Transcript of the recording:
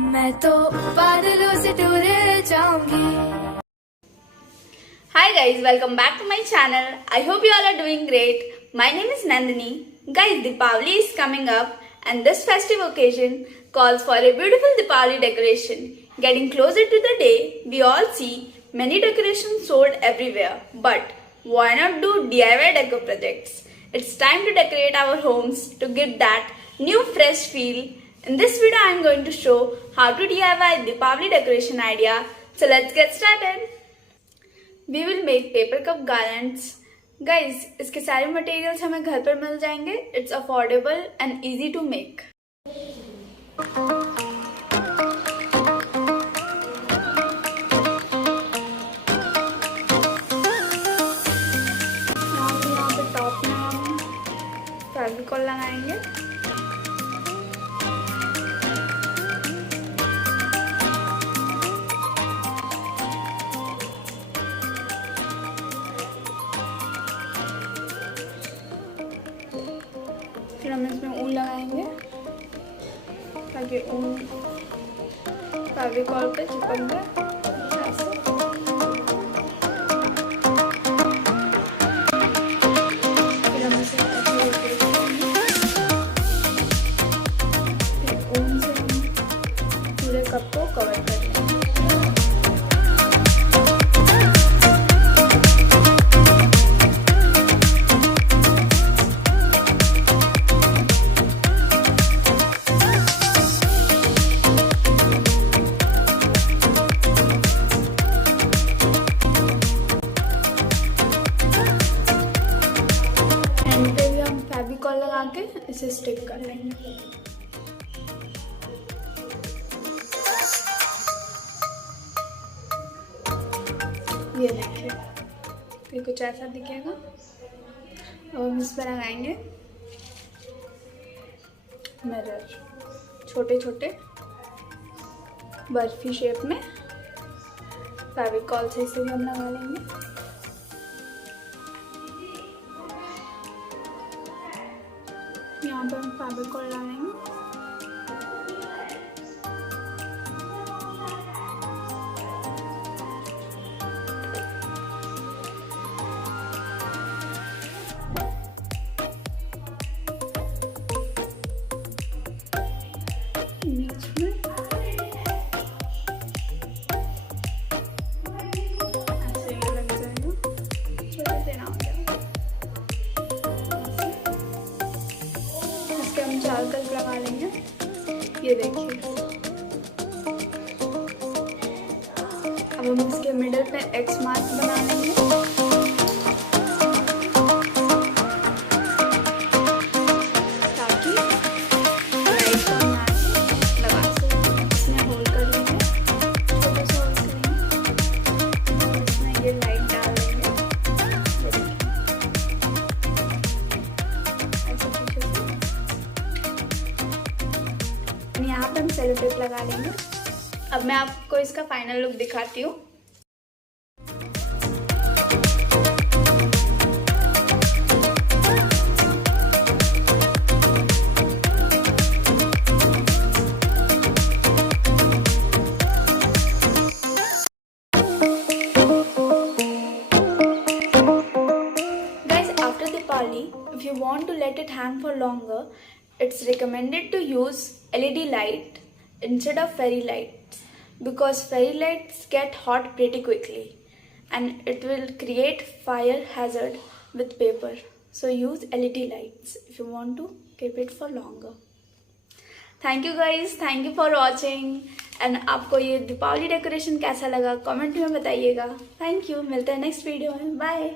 मैं तो बादलों से टूरे जाऊंगी. Hi guys, welcome back to my channel. I hope you all are doing great. My name is Nandini. Guys, Diwali is coming up and this festive occasion calls for a beautiful Diwali decoration. Getting closer to the day, we all see many decorations sold everywhere. But why not do DIY decor projects? It's time to decorate our homes to give that new fresh feel. In this video, I am going to show how to DIY Diwali decoration idea. So let's get started. We will make paper cup garlands. Guys, इसके सारे materials हमें घर पर मिल जाएंगे. It's affordable and easy to make. यहाँ पे टॉप में हम फेविकॉल लगाएंगे. फिर हम इसमें ऊन लगाएंगे ताकि ऊन फेविकॉल पे चिपक जाए. फिर हम इसे ऐसे रोटेट करेंगे. फिर ऊन से हम पूरे कप को कवर कर लेंगे. फेविकॉल लगा के इसे स्टिक कर लेंगे. ये देखिए, ये कुछ ऐसा दिखेगा. अब हम इस पर लगाएंगे मिरर. छोटे छोटे बर्फी शेप में फेविकॉल से इसे भी हम लगा लेंगे. यहाँ पे हम फेविकॉल लगाएंगे. बीच में ऐसे ही लग जाएगा. छोटे से ना हो जाएगा. इसके हम चार कलर लगा लेंगे. ये देखिए. अब हम इसके मिडल पे एक्स मार्क बना लेंगे. ताकि लाइट को हम यहाँ से लगा सकें. इसमें होल कर लेंगे. छोटे से होल करेंगे. इसमें ये लाइट डाल देंगे. ये देखिए. ऐसे पीछे से यहाँ पे हम सेलो टेप लगा लेंगे. अब मैं आपको इसका फाइनल लुक दिखाती हूँ. Guys, after Diwali, if you want to let it hang for longer, it's recommended to use LED light instead of fairy lights, because fairy lights get hot pretty quickly and it will create fire hazard with paper. So use LED lights if you want to keep it for longer. Thank you guys, thank you for watching. and आपको ये दीपावली डेकोरेशन कैसा लगा कमेंट में बताइएगा. Thank you. मिलते हैं next video में. बाय.